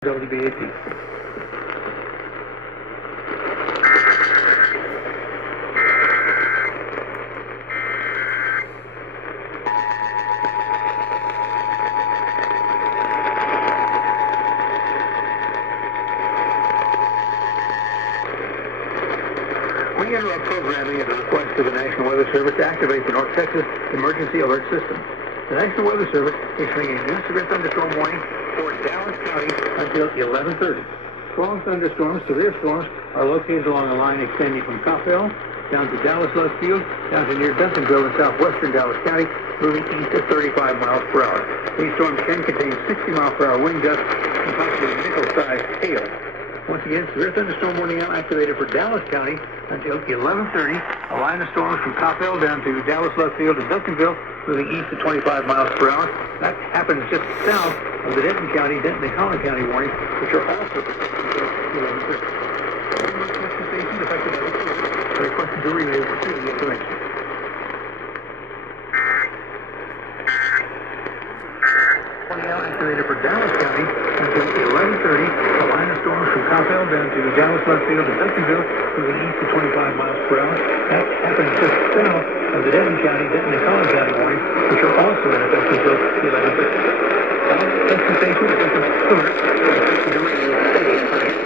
wbap. We interrupt programming at the request of the National Weather Service to activate the North Texas Emergency Alert System. The National Weather Service is issuing a new severe thunderstorm warning for Dallas County until 11:30. Strong thunderstorms, severe storms are located along a line extending from Coppell down to Dallas Love Field, down to near Duncanville in southwestern Dallas County, moving east at 35 miles per hour. These storms can contain 60-mile-per-hour wind gusts and possibly nickel-sized hail. Once again, severe thunderstorm warning now activated for Dallas County until 11:30. A line of storms from Coppell down to Dallas Love Field and Duncanville, moving east at 25 miles per hour. That happens just south of the Denton County, Denton and Collin County warnings, which are also until 11:30. All North Texas stations affected by this alert are requested to relay the preceding information. Now activated for Dallas County until 11:30. A line of storms from Coppell down to Dallas Love Field and Duncanville, moving east at 25 miles per hour. That happens just south of the Denton County, Denton and Collin County warnings, which are also in effect until 11:30. All Texas stations affected by this alert are requested to relay the preceding information.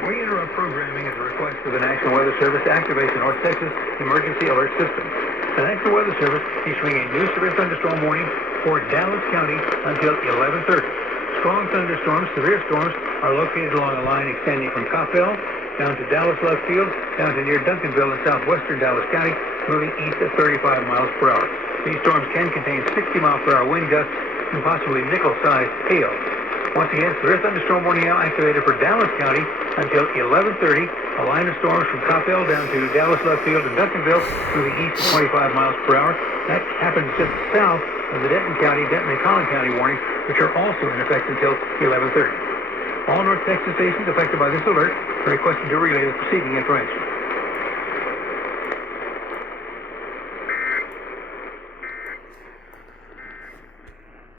We interrupt programming at the request of the National Weather Service to activate the North Texas Emergency Alert System. The National Weather Service is issuing a new severe thunderstorm warning for Dallas County until 11:30. Strong thunderstorms, severe storms are located along a line extending from Coppell down to Dallas Love Field, down to near Duncanville in southwestern Dallas County, moving east at 35 miles per hour. These storms can contain 60-mile-per-hour wind gusts and possibly nickel-sized hail. Once again, severe thunderstorm warning now activated for Dallas County until 11:30. A line of storms from Coppell down to Dallas Love Field and Duncanville, moving east at 25 miles per hour. That happens just south of the Denton County, Denton and Collin County warnings, which are also in effect until 11:30. All North Texas stations affected by this alert are requested to relay the preceding information.